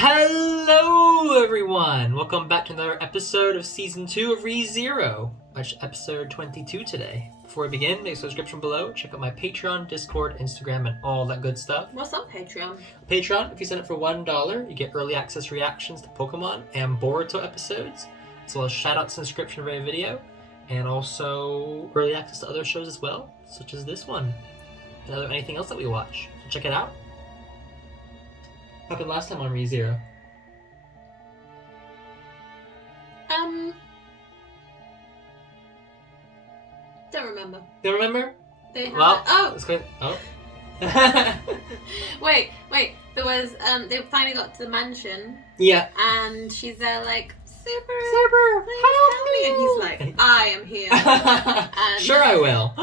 Hello everyone! Welcome back to another episode of Season 2 of ReZero. Episode 22 today. Before we begin, make a subscription below. Check out my Patreon, Discord, Instagram, and all that good stuff. What's up, Patreon? Patreon, if you sign up for $1, you get early access reactions to Pokemon and Boruto episodes, as well as shoutouts and description of every video, and also early access to other shows as well, such as this one, and anything else that we watch. So check it out. What happened last time on ReZero? Don't remember. Don't remember? They had Well, oh! let's go. Oh. wait. There was, they finally got to the mansion. Yeah. And she's there like, Saber, help me! And he's like, I am here. And Sure I will.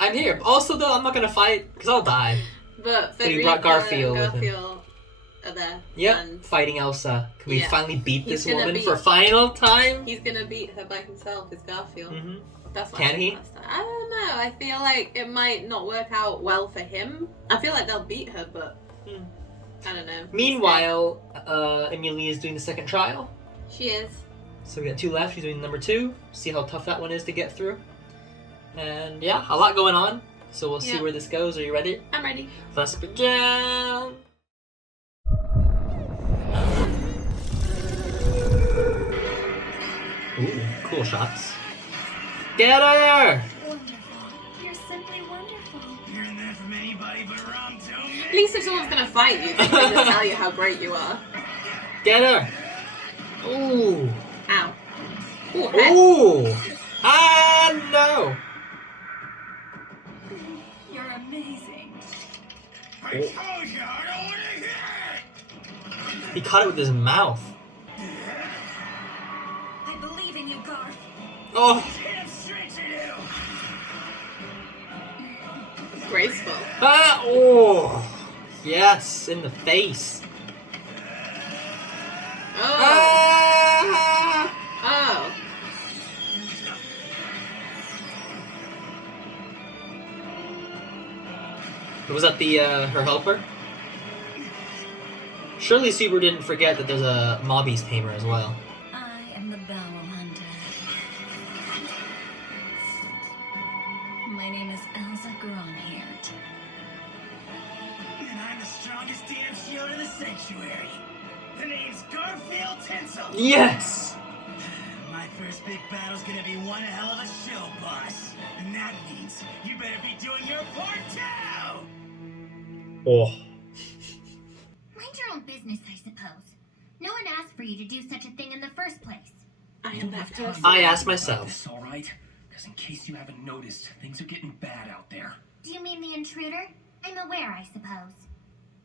I'm here. Also, though, I'm not going to fight, because I'll die. But he brought Garfiel with him. Garfiel are there. Yep, And fighting Elsa. Can we finally beat this woman beat- for final time? he's gonna beat her by himself, is Garfield. Mm-hmm. That's what Can he? I don't know. I feel like it might not work out well for him. I feel like they'll beat her, but I don't know. Meanwhile, Emilia is doing the second trial. She is. So we got 2 left. She's doing number 2. See how tough that one is to get through. And yeah, a lot going on. So we'll see where this goes. Are you ready? I'm ready. Let's begin! Ooh, cool shots. Get her! Wonderful. You're simply wonderful. Hearing that from anybody but Rom Tomaleek. At least if someone's gonna fight you, they can just tell you how great you are. Get her! Ooh! Ow. Ooh, head. Ooh! Ah, no! You're amazing. I told you I don't want to hear it. He caught it with his mouth. I believe in you, Garth. Oh! Damn straight to you. Graceful. Ah! Oh! Yes, in the face. Oh. Ah! Oh. Was that the, her helper? Surely Subaru didn't forget that there's a Mobby's tamer as well. I am the Bowel Hunter. My name is Elsa Gronhirt. And I'm the strongest damn shield in the sanctuary. The name's Garfiel Tinsel. Yes! My first big battle's gonna be one hell of a show, boss. And that means you better be doing your part too. Oh. Mind your own business, I suppose. No one asked for you to do such a thing in the first place. I am that person. I asked myself. This all right? Because in case you haven't noticed, things are getting bad out there. Do you mean the intruder? I'm aware, I suppose.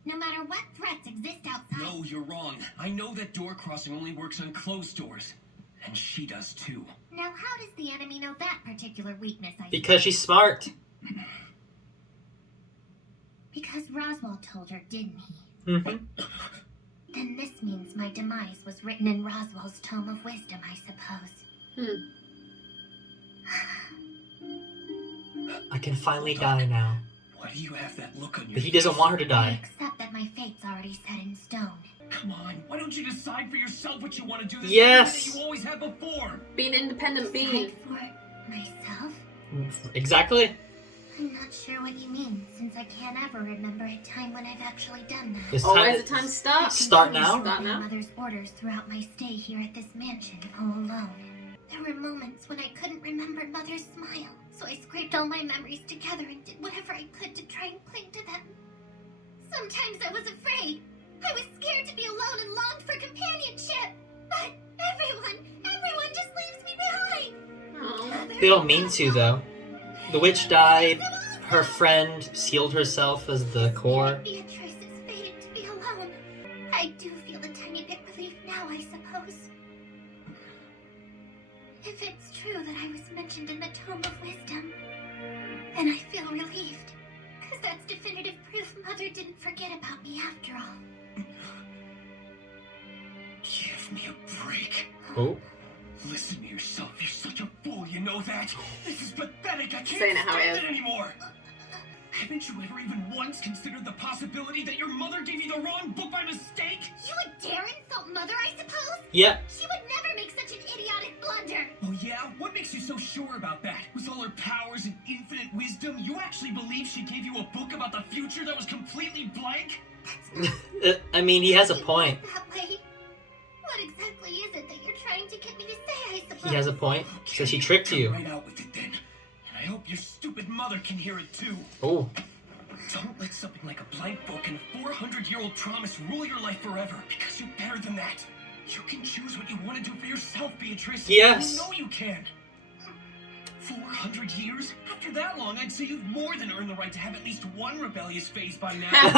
No matter what threats exist outside... No, you're wrong. I know that door crossing only works on closed doors. And she does too. Now, how does the enemy know that particular weakness, I Because she's smart. Because Roswell told her, didn't he? Mm-hmm. Then this means my demise was written in Roswell's Tome of Wisdom, I suppose. I can finally die now. Why do you have that look on your But he doesn't want her to I die. accept that my fate's already set in stone. Come on, why don't you decide for yourself what you want to do the Yes! same way that you always have before? Be an independent being. Decide for myself? Exactly. I'm not sure what you mean, since I can't ever remember a time when I've actually done that. It's Always a time to start. Start now? Start My now. mother's orders throughout my stay here at this mansion, all alone. There were moments when I couldn't remember Mother's smile, so I scraped all my memories together and did whatever I could to try and cling to them. Sometimes I was afraid. I was scared to be alone and longed for companionship. But everyone just leaves me behind. Oh. They don't mean to, though. The witch died. Her friend sealed herself as the core. Beatrice is fated to be alone. I do feel a tiny bit relief now, I suppose. If it's true that I was mentioned in the Tome of Wisdom, then I feel relieved. Because that's definitive proof Mother didn't forget about me after all. Give me a break. Oh. Listen to yourself. You're such a fool. You know that. This is pathetic. I can't Saying it how it stand is. it anymore. Haven't you ever even once considered the possibility that your mother gave you the wrong book by mistake? You would dare insult Mother, I suppose? Yeah. She would never make such an idiotic blunder. Oh yeah? What makes you so sure about that? With all her powers and infinite wisdom, you actually believe she gave you a book about the future that was completely blank? I mean, he has a point. That way. What exactly is it that you're trying to get me to say, I suppose? He has a point. So she tricked you. Come right out with it then. And I hope your stupid mother can hear it too. Oh. Don't let something like a blank book and a 400-year-old promise rule your life forever, because you're better than that. You can choose what you want to do for yourself, Beatrice. Yes. You know you can. 400 years? After that long, I'd say you've more than earned the right to have at least one rebellious phase by now. No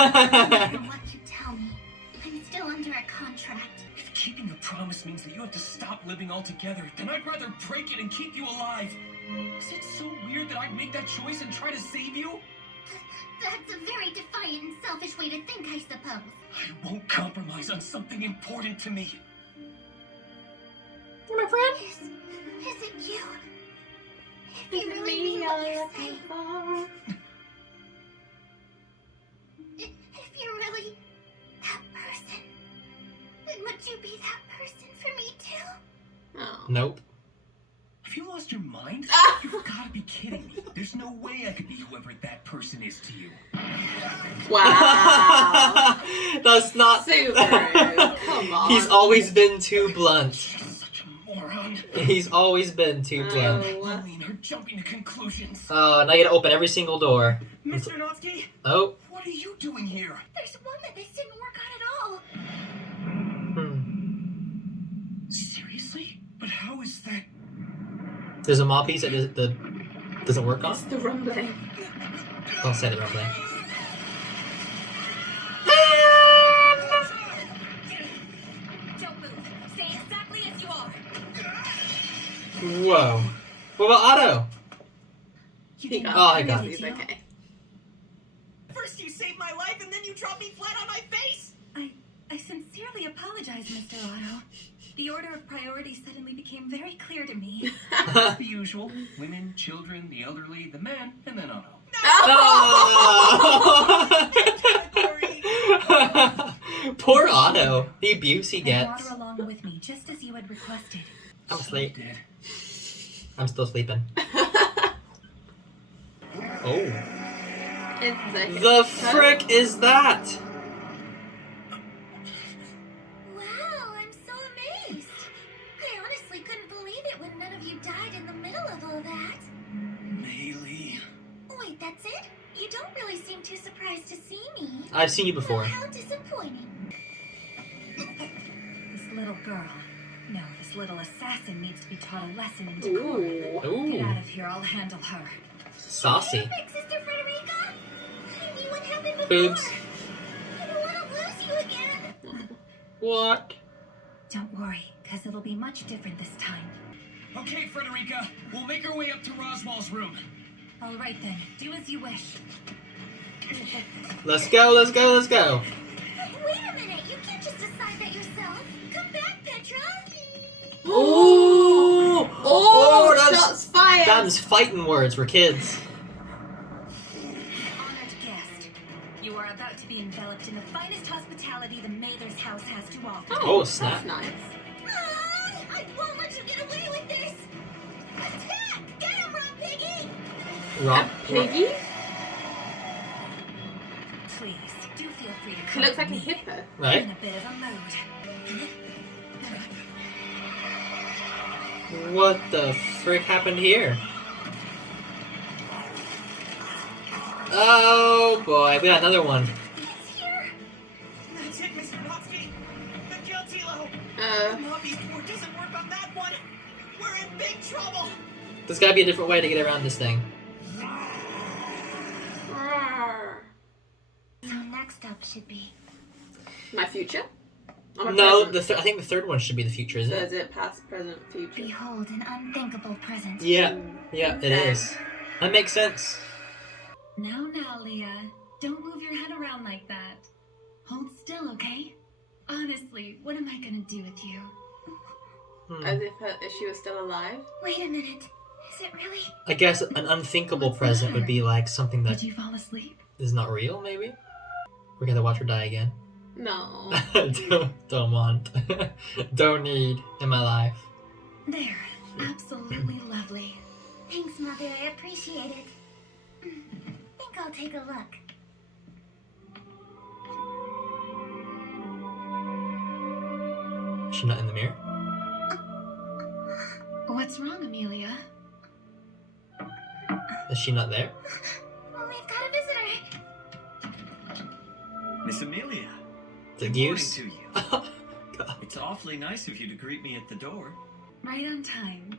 matter what you tell me, I'm still under a contract. If keeping a promise means that you have to stop living altogether, then I'd rather break it and keep you alive. Is it so weird that I'd make that choice and try to save you? That's a very defiant and selfish way to think, I suppose. I won't compromise on something important to me. You're my friend. Is it you? If you really mean what you say. If you're really that person, then would you be that person for me too? Oh. Nope. Have you lost your mind? You've gotta be kidding me. There's no way I could be whoever that person is to you. Wow. That's not. Subaru, come on. He's always been too blunt. She's such a moron. He's always been too blunt. Lóvlien, her jumping to conclusions. Oh, now you gotta open every single door. Mr. Notsky, Oh. what are you doing here? There's one that this didn't work out at all. Seriously? But how is that? There's a mob piece that doesn't work on? It's the rumbling. Don't say the rumbling. Don't move. Stay exactly as you are. Whoa. What about Otto? He got Oh, I got it. He's okay. First you saved my life and then you dropped me flat on my face! I sincerely apologize, Mr. Otto. The order of priorities suddenly became very clear to me. The usual. Women, children, the elderly, the man, and then Otto. Poor Otto. The abuse he I gets. brought her along with me, just as you had requested. I'm asleep. Dead. I'm still sleeping. Oh. The frick is that? Wow, I'm so amazed. I honestly couldn't believe it when none of you died in the middle of all that. Haileigh. Wait, that's it? You don't really seem too surprised to see me. I've seen you before. How disappointing. This little girl. No, this little assassin needs to be taught a lesson in decorum. Ooh. Get Ooh. out of here, I'll handle her. Saucy. Big Sister Frederica? I mean, what happened before? Boobs. I don't want to lose you again. What? Don't worry, because it'll be much different this time. Okay, Frederica, we'll make our way up to Roswell's room. All right then, do as you wish. Let's go, let's go, let's go. Wait a minute, you can't just decide that yourself. Come back, Petra. Ooh! Oh, that's- shots fired. Them's fighting words for kids. Honored guest, you are about to be enveloped in the finest hospitality the Mather's house has to offer. Oh, snap. That's nice. I won't let you get away with this. Attack! Get him, Rob Piggy! Rob. Piggy? Please, do feel free to He come looks with like a me. hippo. I'm Right? in a bit of a mood. What the frick happened here? Oh boy, we got another one. It's here. That's it, Mr. Notsky. The Guilty-Lo. The Mobby's door doesn't work on that one. We're in big trouble. There's gotta be a different way to get around this thing. So next up should be... My future? Or my No, present? I think the third one should be the future, isn't So it? is it past, present, future? Behold, an unthinkable present. Yeah, yeah, it Okay. is. That makes sense. Now, Leah. Don't move your head around like that. Hold still, okay? Honestly, what am I gonna do with you? As if she was still alive? Wait a minute. Is it really? I guess an unthinkable What's present the would be like something that Did you fall asleep? is not real, maybe? We're gonna watch her die again. No. Don't want. Don't need in my life. There. Absolutely lovely. Thanks, Mother. I appreciate it. Think I'll take a look. Is she not in the mirror? What's wrong, Emilia? Is she not there? Oh, we've got a visitor. Miss Emilia. The Good morning goose? to you. God. It's awfully nice of you to greet me at the door. Right on time.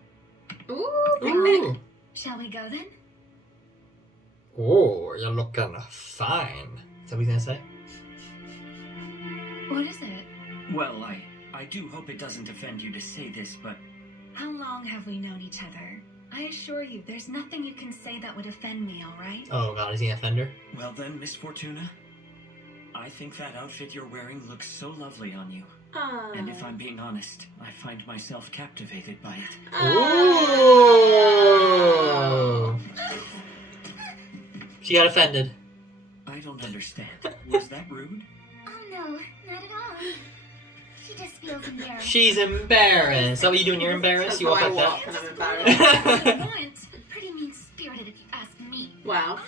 Ooh, Ooh. Shall we go then? Oh, you're looking fine. Is that what he's gonna say? What is it? Well, I do hope it doesn't offend you to say this, but How long have we known each other? I assure you, there's nothing you can say that would offend me, alright? Oh god, is he an offender? well then, Miss Fortuna, I think that outfit you're wearing looks so lovely on you. And if I'm being honest, I find myself captivated by it. Ooh. She got offended. I don't understand. Was that rude? Oh no, not at all. She just feels embarrassed. She's embarrassed. Is that what you do when you're embarrassed? That's You walk how I like walk that? when I'm embarrassed. Once. Pretty mean-spirited if you ask me. Wow.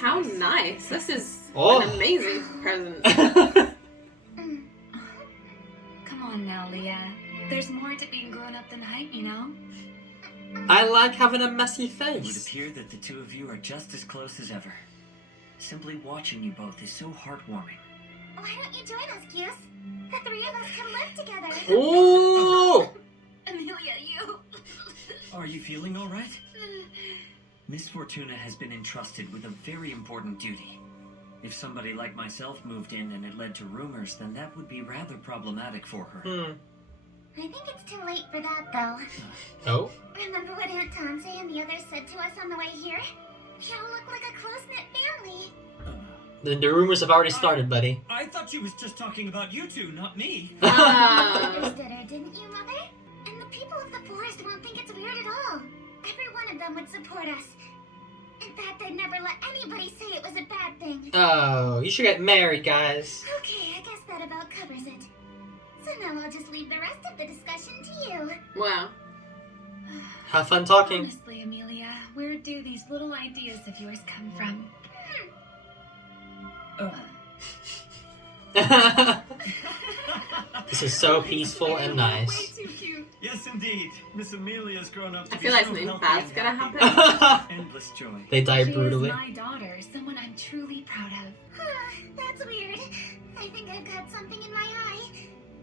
How nice. This is Oh. an amazing present. Come on now, Leah. There's more to being grown up than height, you know? I like having a messy It would face. appear that the two of you are just as close as ever. Simply watching you both is so heartwarming. Why don't you join us, Goose? The three of us can live together. Ooh. Emilia, you. Are you feeling all right? Miss Fortuna has been entrusted with a very important duty. If somebody like myself moved in and it led to rumors, then that would be rather problematic for her. I think it's too late for that, though. Oh? Remember what Aunt Tanse and the others said to us on the way here? We all look like a close-knit family. The rumors have already started, buddy. I thought she was just talking about you two, not me. You Ah. understood her, didn't you, Mother? And the people of the forest won't think it's weird at all. Every one of them would support us. In fact, they'd never let anybody say it was a bad thing. Oh, you should get married, guys. Okay, I guess that about covers it. So now I'll just leave the rest of the discussion to you. Wow. Have fun talking. Honestly, Emilia, where do these little ideas of yours come from? This is so peaceful and nice. Way too cute. Yes, indeed. Miss Amelia's grown up to I be feel like so something healthy bad's and gonna happy. happen. Endless joy. They die She brutally. is my daughter, someone I'm truly proud of. That's weird. I think I've got something in my eye.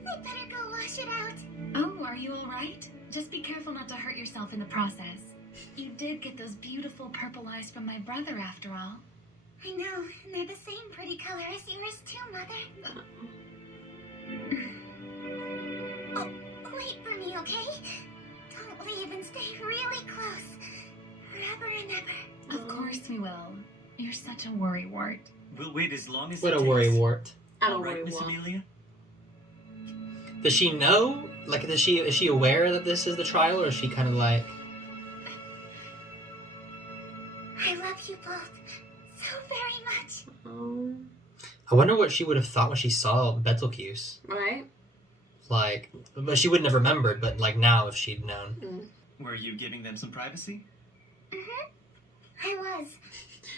I'd better go wash it out. Oh, are you alright? Just be careful not to hurt yourself in the process. You did get those beautiful purple eyes from my brother, after all. I know, and they're the same pretty color as yours too, Mother. Oh, wait for me, okay? Don't leave and stay really close. Forever and ever. Of course we will. You're such a worrywart. We'll wait as long as What it a takes. worrywart. I All don't right, worry Miss what. Amelia? Does she know? Like, is she aware that this is the trial, or is she kind of like... I love you both so very much. I wonder what she would have thought when she saw Betelgeuse. Right? Like, but she wouldn't have remembered, but like now if she'd known. Were you giving them some privacy? I was.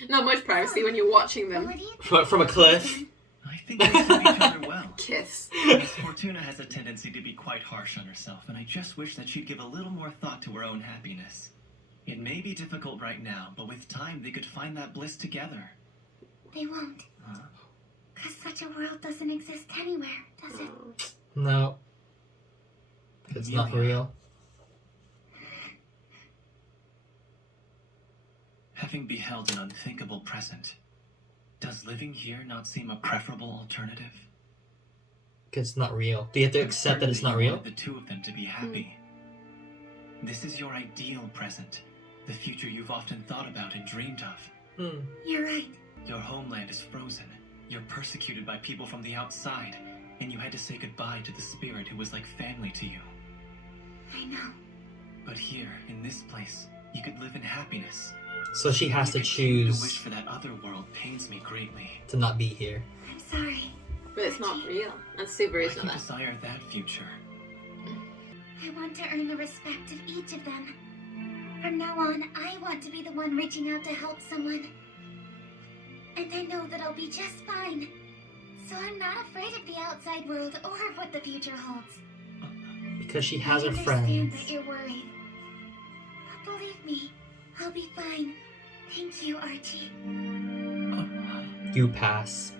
Not much privacy when you're watching What them do you think? From a cliff. I think they suit each other well. kiss. Miss Fortuna has a tendency to be quite harsh on herself, and I just wish that she'd give a little more thought to her own happiness. It may be difficult right now, but with time they could find that bliss together. They won't. Huh? Because such a world doesn't exist anywhere, does it? No. It's not Amelia. real. Having beheld an unthinkable present, does living here not seem a preferable alternative? Because it's not real. Do you have to accept that it's not real? The two of them to be happy. This is your ideal present, the future you've often thought about and dreamed of. You're right. Your homeland is frozen. You're persecuted by people from the outside, and you had to say goodbye to the spirit who was like family to you. I know. But here, in this place, you could live in happiness. So she has to The wish choose for that other world pains me greatly. to not be here. I'm sorry. But it's not real. And Subaru's I not can there. desire that future. I want to earn the respect of each of them. From now on, I want to be the one reaching out to help someone. And I know that I'll be just fine. So I'm not afraid of the outside world or of what the future holds. Because she has I her understand friends. that you're worried. But believe me, I'll be fine. Thank you, Archie. You pass.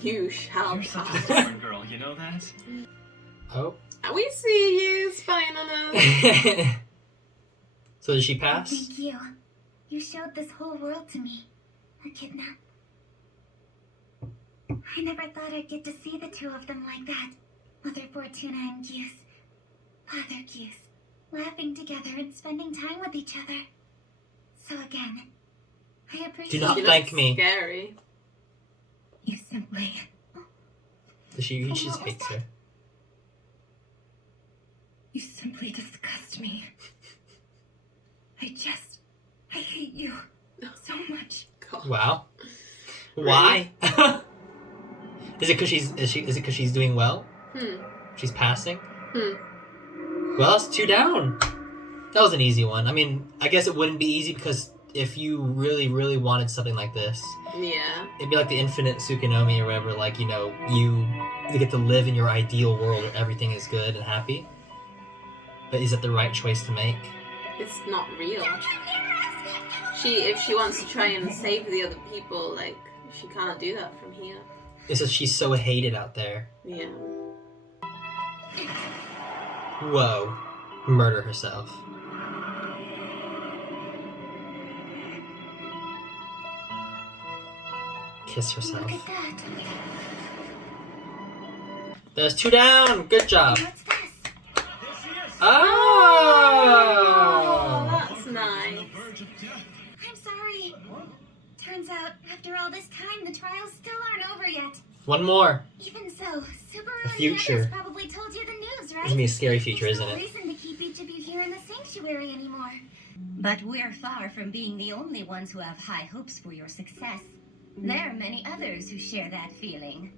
You shall You're such a pass. stubborn girl, you know that? Oh. We see you spying on us. So did she pass? Thank you. You showed this whole world to me. Echidna. I never thought I'd get to see the two of them like that. Mother Fortuna and Goose. Father Goose. Laughing together and spending time with each other. So again, I appreciate Do not She thank looks me. Scary. you simply. She What just was hates that? her. You simply disgust me. I hate you so much. God. Wow. Why? Is it because she's doing well? She's passing? Well, that's 2 down. That was an easy one. I mean, I guess it wouldn't be easy because if you really, really wanted something like this, Yeah. it'd be like the infinite Tsukunomi or whatever, like, you know, you get to live in your ideal world where everything is good and happy. But is it the right choice to make? It's not real. If she wants to try and save the other people, like, she can't do that from here. It's that she's so hated out there. Yeah. Whoa. Murder herself. Kiss herself. Look at that. There's 2 down! Good job! What's this? Oh, Oh! that's nice. I'm sorry. Turns out, after all this time, the trials still aren't over yet. One more. Even so, Subaru The and the future. others probably told you the news, right? It's gonna be a scary future, There's isn't no it? reason to keep each of you here in the sanctuary anymore. But we're far from being the only ones who have high hopes for your success. There are many others who share that feeling.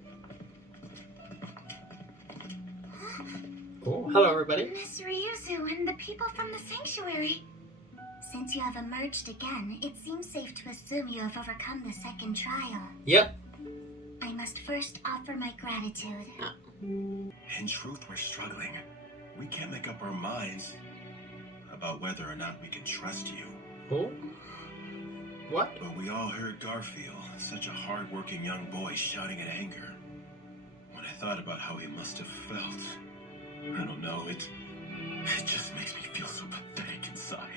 Oh, hello everybody. Miss Ryuzu and the people from the sanctuary. Since you have emerged again, it seems safe to assume you have overcome the second trial. Yep. I must first offer my gratitude. In truth, we're struggling. We can't make up our minds about whether or not we can trust you. Oh? What? But we all heard Garfiel, such a hard-working young boy, shouting in anger. When I thought about how he must have felt, I don't know, it just makes me feel so pathetic inside.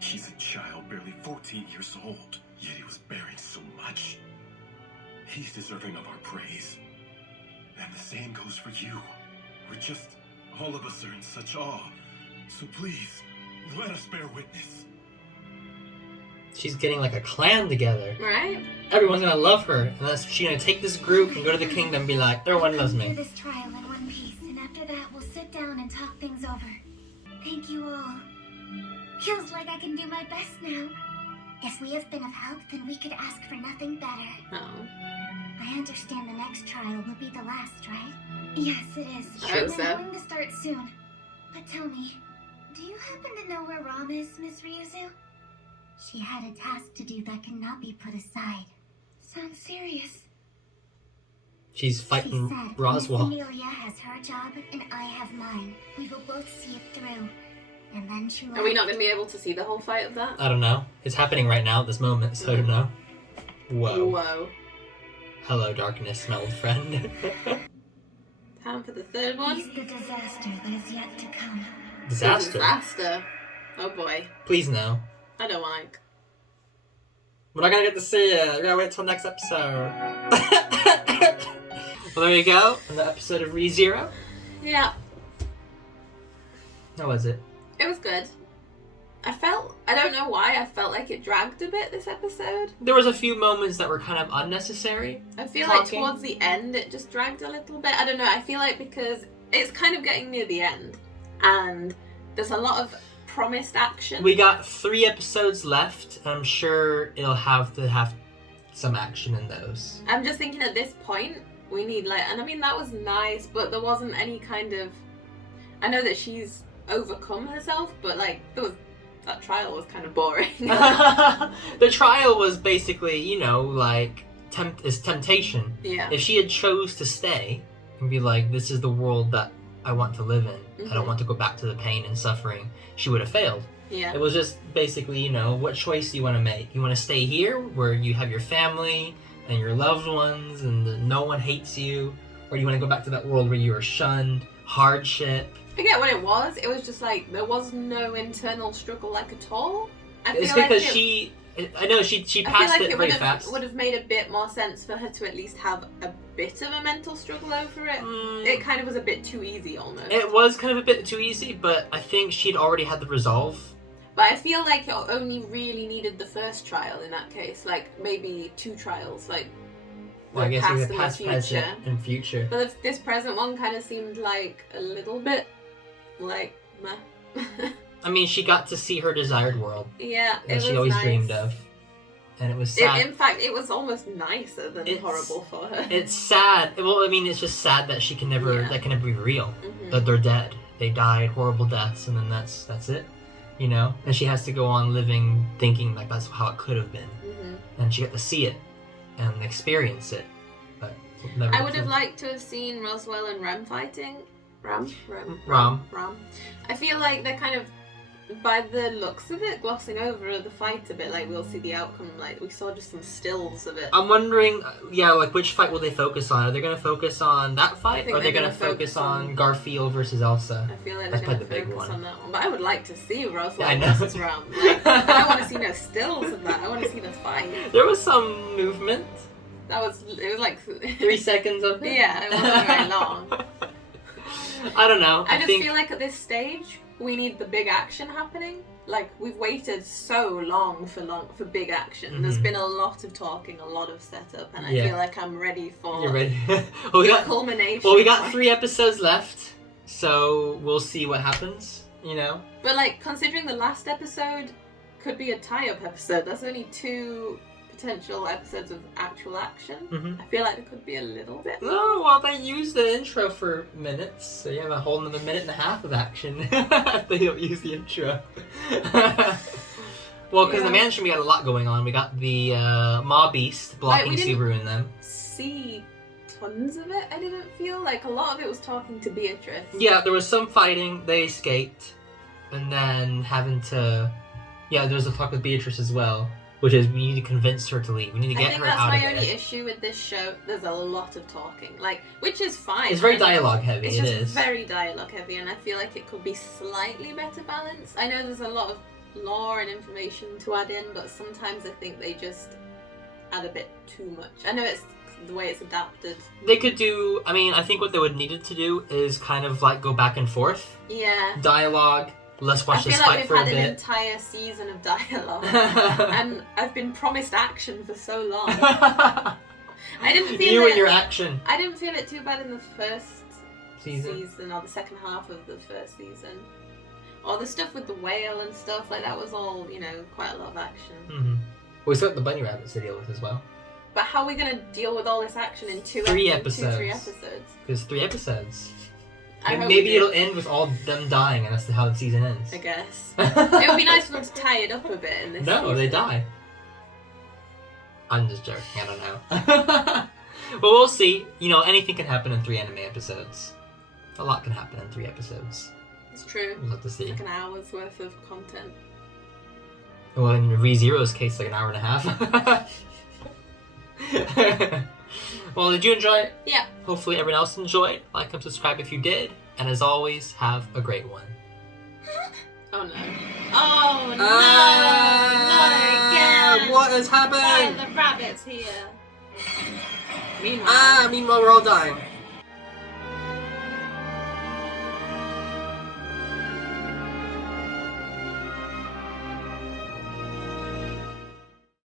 He's a child, barely 14 years old, yet he was bearing so much. He's deserving of our praise. And the same goes for you. All of us are in such awe. So please, let us bear witness. She's getting like a clan together. Right? Everyone's gonna love her. And that's she's gonna take this group and go to the kingdom and be like, everyone loves Do me. this trial in one piece, and after that, we'll sit down and talk things over. Thank you all. Feels like I can do my best now. If we have been of help, then we could ask for nothing better. Oh. I understand the next trial will be the last, right? Yes, it is. I hope I'm so. going to start soon. But tell me, do you happen to know where Ram is, Miss Ryuzu? She had a task to do that cannot be put aside. Sounds serious. She's She fighting said, Roswell. Miss Emilia has her job, and I have mine. We will both see it through. And then she Are we not going to be able to see the whole fight of that? I don't know. It's happening right now at this moment, so I don't know. Whoa. Whoa. Hello, darkness, my old friend. Time for the third one. Face the disaster that is yet to come. Disaster. Disaster. Oh boy. Please no. I don't like. We're not gonna get to see it. We're gonna wait till next episode. Well, there you go. Another episode of ReZero. Yeah. How was it? It was good. I don't know why, I felt like it dragged a bit this episode. There was a few moments that were kind of unnecessary. I feel Talking. like towards the end it just dragged a little bit. I don't know, I feel like because it's kind of getting near the end and there's a lot of promised action. We got 3 episodes left. I'm sure it'll have to have some action in those. I'm just thinking at this point, we need like, and I mean that was nice, but there wasn't any kind of, I know that she's overcome herself, but like that trial was kind of boring. The trial was basically, you know, like temptation. Yeah. If she had chose to stay and be like, this is the world that I want to live in, I don't want to go back to the pain and suffering, she would have failed. Yeah. It was just basically, you know, what choice do you want to make? You want to stay here where you have your family and your loved ones and no one hates you? Or do you want to go back to that world where you are shunned, hardship? I get what it was. It was just like, there was no internal struggle like at all. It's because she passed it very fast. It would have made a bit more sense for her to at least have a bit of a mental struggle over it. It kind of was a bit too easy almost. It was kind of a bit too easy, but I think she'd already had the resolve. But I feel like it only really needed the first trial in that case. Like, maybe 2 trials, like, well, I guess past you and could past, the present, and future. But this present one kind of seemed like a little bit, like, meh. I mean, she got to see her desired world. Yeah, it that was she always nice. dreamed of. And it was sad. In fact, it was almost nicer than horrible for her. It's sad. Well, I mean, it's just sad that she can never, that can never be real. That they're dead. They died horrible deaths, and then that's it. You know? And she has to go on living thinking like that's how it could have been. And she got to see it and experience it. But never I would have liked to have seen Roswell and Rem fighting. Ram. I feel like they're kind of, by the looks of it, glossing over the fight a bit. Like, we'll see the outcome. Like, we saw just some stills of it. I'm wondering, like, which fight will they focus on? Are they going to focus on that fight, or are they going to focus on Garfield versus Elsa? I feel like that's they're going to focus on that one. But I would like to see Roswell versus Ram. Like, I don't want to see no stills of that. I want to see the fight. There was some movement. It was like 3 seconds of it? Yeah, it wasn't very long. I don't know. I just feel like at this stage, we need the big action happening. Like, we've waited so long for big action. There's been a lot of talking, a lot of setup, and I feel like I'm ready for You're ready? the culmination. Well, we got 3 episodes left, so we'll see what happens, you know? But, like, considering the last episode could be a tie-up episode, that's only 2 potential episodes of actual action. I feel like there could be a little bit more. Oh, well, they used the intro for minutes, so you have a whole another minute and a half of action if they don't use the intro. Well, because in the mansion we got a lot going on. We got the Maw Beast blocking Subaru and them. See tons of it, I didn't feel. Like, a lot of it was talking to Beatrice. Yeah, there was some fighting, they escaped, and then having to... Yeah, there was a talk with Beatrice as well. Which is, we need to convince her to leave. We need to get her out of there. I think that's my only issue with this show. There's a lot of talking. Like, which is fine. It's very dialogue heavy, it is. Very dialogue heavy, and I feel like it could be slightly better balanced. I know there's a lot of lore and information to add in, but sometimes I think they just add a bit too much. I know it's the way it's adapted. They could do, I mean, I think what they would needed to do is kind of like go back and forth. Yeah. Dialogue. Let's watch this fight for a bit. I feel like we've had an entire season of dialogue, and I've been promised action for so long. I didn't feel you and your action. I didn't feel it too bad in the first season or the second half of the first season. Or the stuff with the whale and stuff, like that was all, you know, quite a lot of action. We still got the bunny rabbits to deal with as well. But how are we going to deal with all this action in 3 episodes? 3 episodes. Because 3 episodes. And maybe it'll end with all them dying, and that's how the season ends. I guess. It would be nice for them to tie it up a bit in this season. They die. I'm just joking, I don't know. But we'll see. You know, anything can happen in 3 anime episodes. A lot can happen in 3 episodes. It's true. We'll have to see. It's like an hour's worth of content. Well, in ReZero's case, like an hour and a half. Well, did you enjoy it? Yeah. Hopefully everyone else enjoyed. Like and subscribe if you did. And as always, have a great one. Oh no. Oh no! Not again! What has happened? Why are the rabbits here? Meanwhile, meanwhile we're all dying.